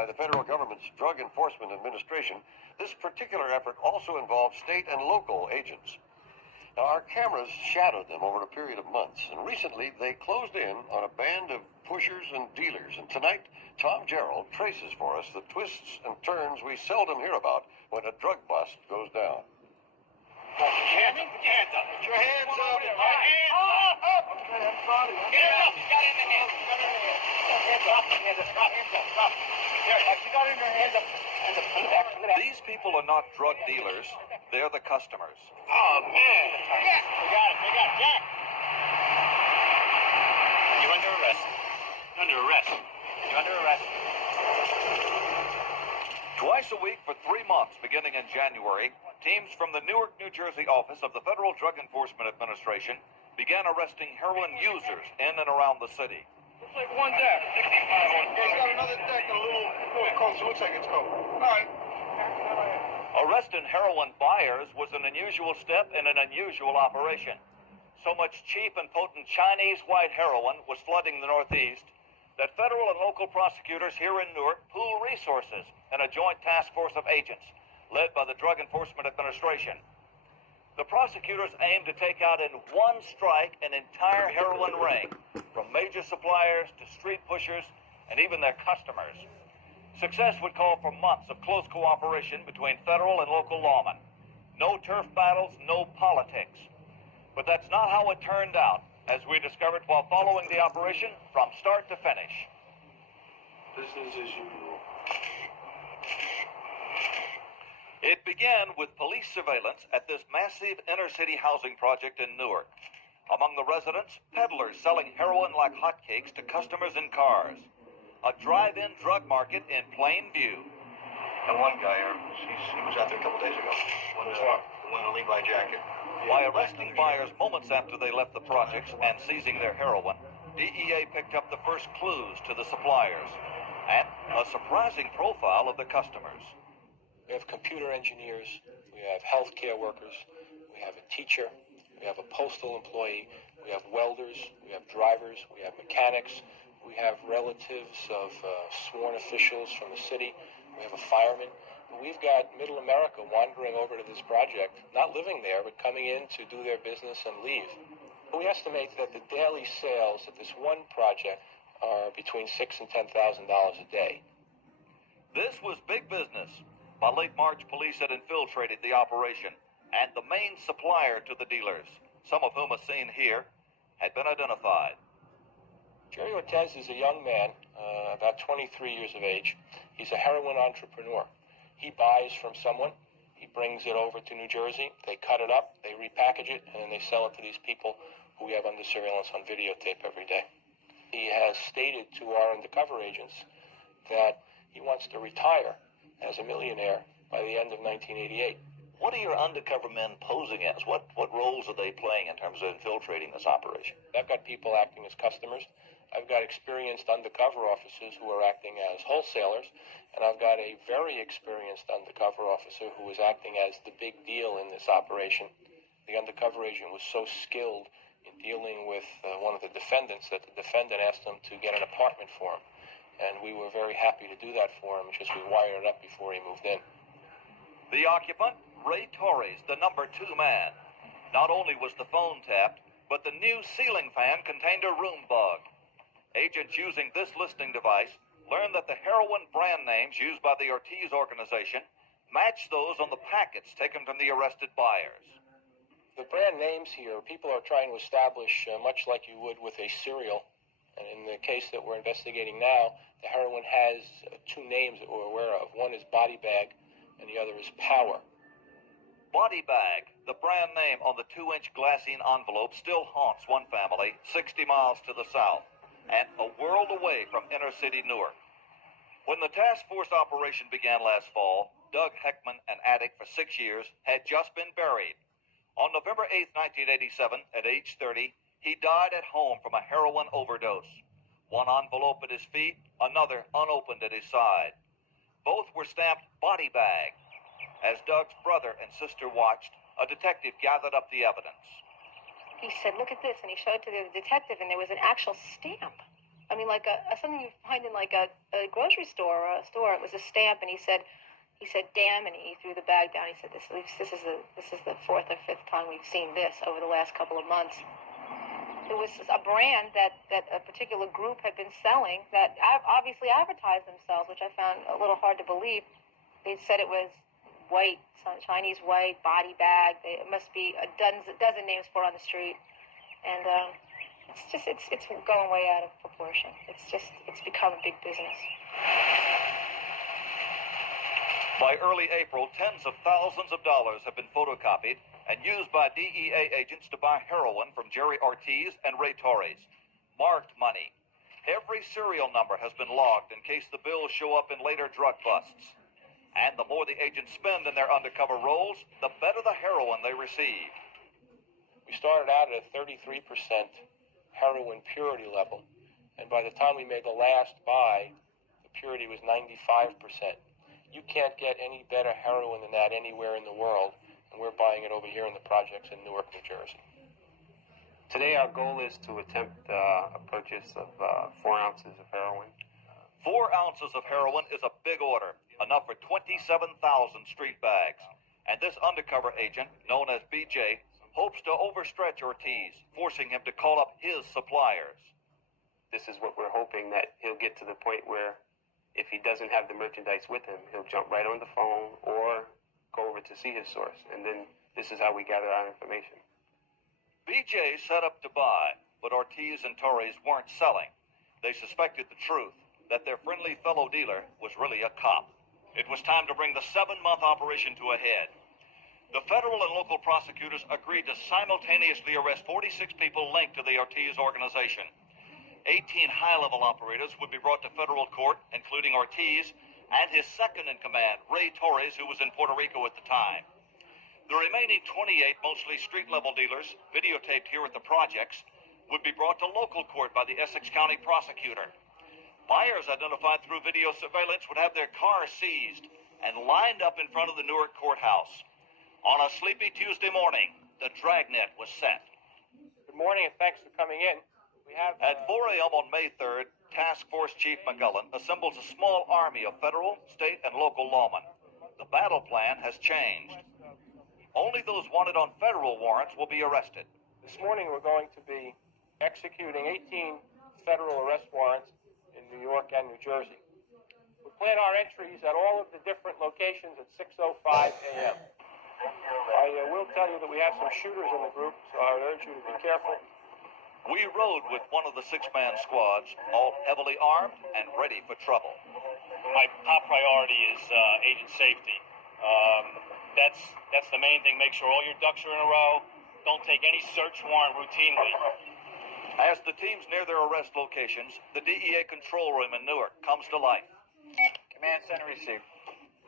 by the federal government's Drug Enforcement Administration, this particular effort also involved state and local agents. Now, our cameras shadowed them over a period of months, and recently they closed in on a band of pushers and dealers. And tonight, Tom Gerald traces for us the twists and turns we seldom hear about when a drug bust goes down. Hands up. Put your hands up. Put your hands up. Hands up. Okay, I'm sorry. Hands up. You got it in the hands. Hands up. Hands up. Stop. Hands up. Stop. There, you got it in your hands up. Hands up. Come back. Come back. These people are not drug dealers. They're the customers. Oh, man. Yes. We got it. Jack. You're under arrest. You're under arrest. Twice a week for 3 months, beginning in January, teams from the Newark, New Jersey office of the Federal Drug Enforcement Administration began arresting heroin users in and around the city. Looks like one deck. It's got another deck and a little closer. Looks like it's cold. All right. Arresting heroin buyers was an unusual step in an unusual operation. So much cheap and potent Chinese white heroin was flooding the Northeast that federal and local prosecutors here in Newark pooled resources in a joint task force of agents led by the Drug Enforcement Administration. The prosecutors aimed to take out in one strike an entire heroin ring, from major suppliers to street pushers and even their customers. Success would call for months of close cooperation between federal and local lawmen. No turf battles, no politics. But that's not how it turned out, as we discovered while following the operation from start to finish. Business as usual. It began with police surveillance at this massive inner-city housing project in Newark. Among the residents, peddlers selling heroin like hotcakes to customers in cars. A drive-in drug market in plain view. And one guy here, he was out there a couple days ago. One a Levi jacket. By arresting buyers moments after they left the projects and seizing their heroin, DEA picked up the first clues to the suppliers and a surprising profile of the customers. We have computer engineers, we have healthcare workers, we have a teacher, we have a postal employee, we have welders, we have drivers, we have mechanics, we have relatives of sworn officials from the city, we have a fireman. We've got Middle America wandering over to this project, not living there, but coming in to do their business and leave. We estimate that the daily sales at this one project are between $6,000 and $10,000 a day. This was big business. By late March, police had infiltrated the operation, and the main supplier to the dealers, some of whom are seen here, had been identified. Jerry Ortiz is a young man, about 23 years of age. He's a heroin entrepreneur. He buys from someone, he brings it over to New Jersey, they cut it up, they repackage it, and then they sell it to these people who we have under surveillance on videotape every day. He has stated to our undercover agents that he wants to retire as a millionaire by the end of 1988. What are your undercover men posing as? What roles are they playing in terms of infiltrating this operation? I've got people acting as customers. I've got experienced undercover officers who are acting as wholesalers, and I've got a very experienced undercover officer who is acting as the big deal in this operation. The undercover agent was so skilled in dealing with one of the defendants that the defendant asked him to get an apartment for him. And we were very happy to do that for him, just we wired it up before he moved in. The occupant, Ray Torres, the number 2 man. Not only was the phone tapped, but the new ceiling fan contained a room bug. Agents using this listening device learned that the heroin brand names used by the Ortiz organization matched those on the packets taken from the arrested buyers. The brand names here, people are trying to establish much like you would with a cereal. And in the case that we're investigating now, the heroin has 2 names that we're aware of. One is Body Bag, and the other is Power. Body Bag, the brand name on the 2-inch glassine envelope, still haunts one family 60 miles to the south and a world away from inner-city Newark. When the task force operation began last fall, Doug Heckman, an addict for 6 years, had just been buried. On November 8, 1987, at age 30, he died at home from a heroin overdose. One envelope at his feet, another unopened at his side. Both were stamped Body Bag. As Doug's brother and sister watched, a detective gathered up the evidence. He said, "Look at this," and he showed it to the detective, and there was an actual stamp. I mean, like something you find in like a grocery store or a store. It was a stamp, and he said, "Damn," and he threw the bag down. He said, "This is the fourth or fifth time we've seen this over the last couple of months." It was a brand that a particular group had been selling that obviously advertised themselves, which I found a little hard to believe. They said it was white, Chinese white body bag. It must be a dozen names for it on the street, and it's going way out of proportion. It's become a big business. By early April, tens of thousands of dollars have been photocopied and used by DEA agents to buy heroin from Jerry Ortiz and Ray Torres. Marked money. Every serial number has been logged in case the bills show up in later drug busts. And the more the agents spend in their undercover roles, the better the heroin they receive. We started out at a 33% heroin purity level, and by the time we made the last buy, the purity was 95%. You can't get any better heroin than that anywhere in the world, and we're buying it over here in the projects in Newark, New Jersey. Today our goal is to attempt a purchase of 4 ounces of heroin. 4 ounces of heroin is a big order, enough for 27,000 street bags. And this undercover agent, known as BJ, hopes to overstretch Ortiz, forcing him to call up his suppliers. This is what we're hoping, that he'll get to the point where if he doesn't have the merchandise with him, he'll jump right on the phone or go over to see his source. And then this is how we gather our information. BJ set up to buy, but Ortiz and Torres weren't selling. They suspected the truth, that their friendly fellow dealer was really a cop. It was time to bring the 7-month operation to a head. The federal and local prosecutors agreed to simultaneously arrest 46 people linked to the Ortiz organization. 18 high-level operators would be brought to federal court, including Ortiz and his second-in-command, Ray Torres, who was in Puerto Rico at the time. The remaining 28 mostly street-level dealers, videotaped here at the projects, would be brought to local court by the Essex County prosecutor. Buyers identified through video surveillance would have their cars seized and lined up in front of the Newark courthouse. On a sleepy Tuesday morning, the dragnet was set. Good morning, and thanks for coming in. At 4 a.m. on May 3rd, Task Force Chief McGullen assembles a small army of federal, state, and local lawmen. The battle plan has changed. Only those wanted on federal warrants will be arrested. This morning we're going to be executing 18 federal arrest warrants in New York and New Jersey. We plan our entries at all of the different locations at 6:05 a.m. I will tell you that we have some shooters in the group, so I would urge you to be careful. We rode with one of the 6-man squads, all heavily armed and ready for trouble. My top priority is agent safety. That's the main thing. Make sure all your ducks are in a row. Don't take any search warrant routinely. As the teams near their arrest locations, the DEA control room in Newark comes to life. Command center received.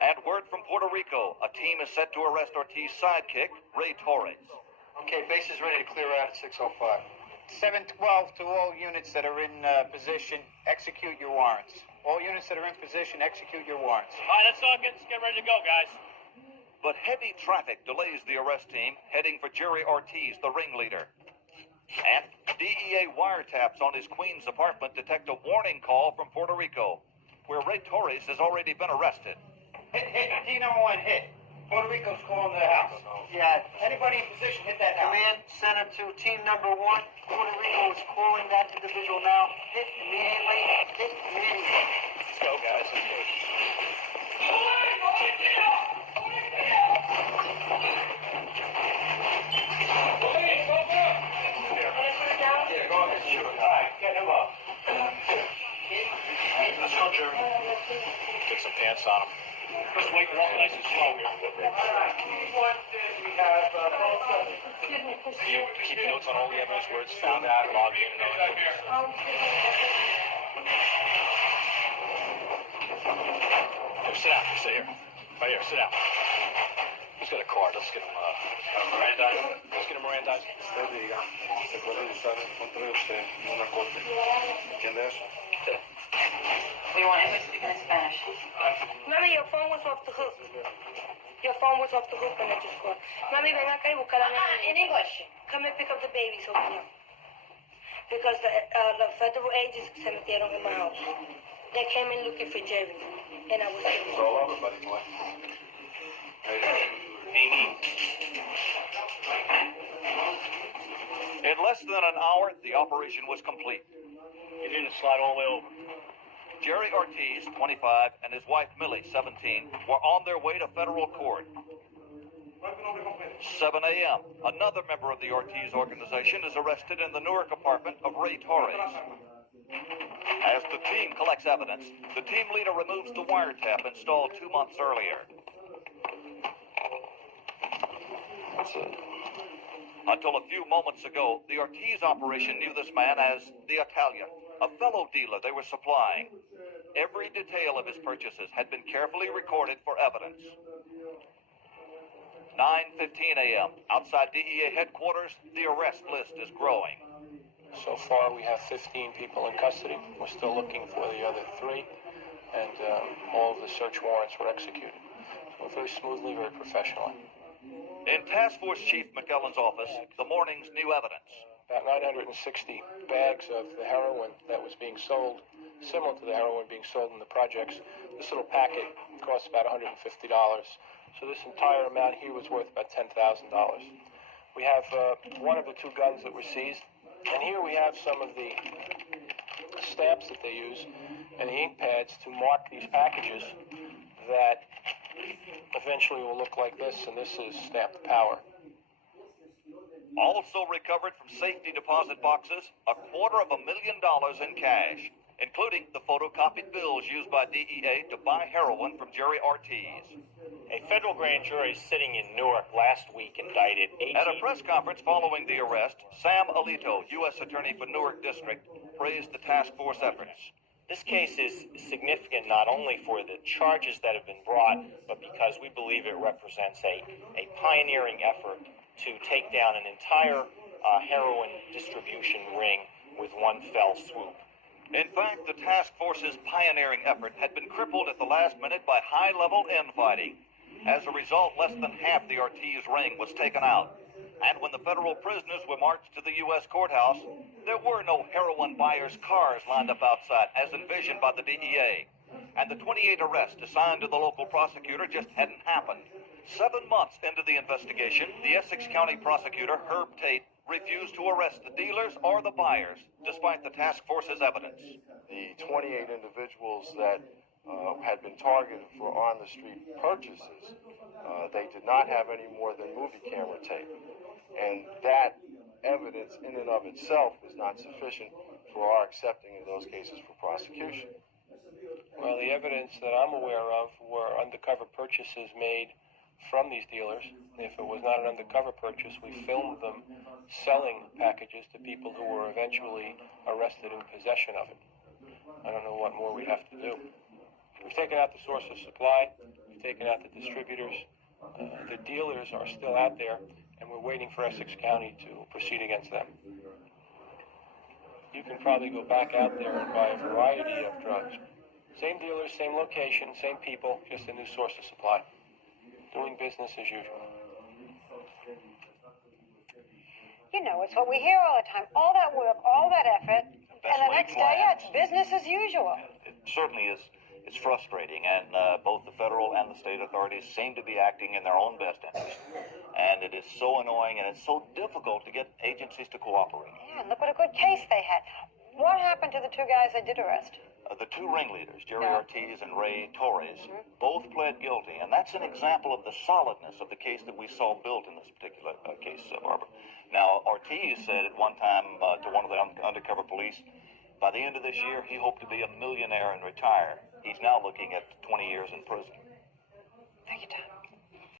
And word from Puerto Rico, a team is set to arrest Ortiz's sidekick, Ray Torres. Okay, base is ready to clear out at 6:05. 712 to all units that are in position, execute your warrants. All units that are in position, execute your warrants. All right, let's get ready to go, guys. But heavy traffic delays the arrest team heading for Jerry Ortiz, the ringleader. And DEA wiretaps on his Queens apartment detect a warning call from Puerto Rico, where Ray Torres has already been arrested. Hit, team number 1, hit. Puerto Rico's calling the house. Yeah, anybody in position, hit that house. Command center to team number 1. Puerto Rico is calling that individual now. Hit immediately. Hit immediately. Let's go, guys. Let's go. Yeah, go ahead, shoot him. All right, get him up. Let's go, Jeremy. Get some pants on him. Just wait, we're all nice and slow here. Keep notes on all the evidence where it's found at, log in and everything. Here, sit down. Sit here. Right here, sit down. Who's got a card? Let's get him, Mirandized. Let's get him Mirandized. Usted diga, se puede usar contra usted en una corte. ¿Entiende eso? We want him to speak in Spanish. Mami, your phone was off the hook. Your phone was off the hook when I just called. Mami, ven acá y busca la nena. In English. Come and pick up the babies over here. because the federal agents se metieron in my house. They came in looking for Jerry, and I was It's all over, buddy boy. Amy. In less than an hour, the operation was complete. You didn't slide all the way over. Jerry Ortiz, 25, and his wife Millie, 17, were on their way to federal court. 7 a.m., another member of the Ortiz organization is arrested in the Newark apartment of Ray Torres. As the team collects evidence, the team leader removes the wiretap installed 2 months earlier. Until a few moments ago, the Ortiz operation knew this man as the Italian, a fellow dealer they were supplying. Every detail of his purchases had been carefully recorded for evidence. 9:15 a.m. Outside DEA headquarters, the arrest list is growing. So far, we have 15 people in custody. We're still looking for the other 3, and all of the search warrants were executed. So very smoothly, very professionally. In Task Force Chief McKellen's office, the morning's new evidence. About 960 bags of the heroin that was being sold, similar to the heroin being sold in the projects. This little packet costs about $150. So this entire amount here was worth about $10,000. We have one of the 2 guns that were seized. And here we have some of the stamps that they use and the ink pads to mark these packages that eventually will look like this, and this is stamped power. Also recovered from safety deposit boxes, $250,000 in cash, including the photocopied bills used by DEA to buy heroin from Jerry Ortiz. A federal grand jury sitting in Newark last week indicted 18... At a press conference following the arrest, Sam Alito, U.S. Attorney for Newark District, praised the task force efforts. This case is significant not only for the charges that have been brought, but because we believe it represents a pioneering effort to take down an entire heroin distribution ring with one fell swoop. In fact, the task force's pioneering effort had been crippled at the last minute by high-level infighting. As a result, less than half the Ortiz ring was taken out. And when the federal prisoners were marched to the U.S. courthouse, there were no heroin buyers' cars lined up outside, as envisioned by the DEA. And the 28 arrests assigned to the local prosecutor just hadn't happened. 7 months into the investigation, the Essex County prosecutor, Herb Tate, refused to arrest the dealers or the buyers, despite the task force's evidence. The 28 individuals that had been targeted for on-the-street purchases, they did not have any more than movie camera tape. And that evidence in and of itself is not sufficient for our accepting in those cases for prosecution. Well, the evidence that I'm aware of were undercover purchases made from these dealers. If it was not an undercover purchase, we filmed them selling packages to people who were eventually arrested in possession of it. I don't know what more we have to do. We've taken out the source of supply. We've taken out the distributors. The dealers are still out there, and we're waiting for Essex County to proceed against them. You can probably go back out there and buy a variety of drugs. Same dealers, same location, same people, just a new source of supply. Doing business as usual. You know, it's what we hear all the time. All that work, all that effort, and the next day, yeah, it's business as usual. It certainly is. It's frustrating, and both the federal and the state authorities seem to be acting in their own best interest. And it is so annoying, and it's so difficult to get agencies to cooperate. Yeah, and look what a good case they had. What happened to the 2 guys they did arrest? The 2 ringleaders, Jerry Ortiz and Ray Torres, both pled guilty, and that's an example of the solidness of the case that we saw built in this particular case, Barbara. Now, Ortiz said at one time to one of the undercover police, by the end of this year, he hoped to be a millionaire and retire. He's now looking at 20 years in prison. Thank you, Tom.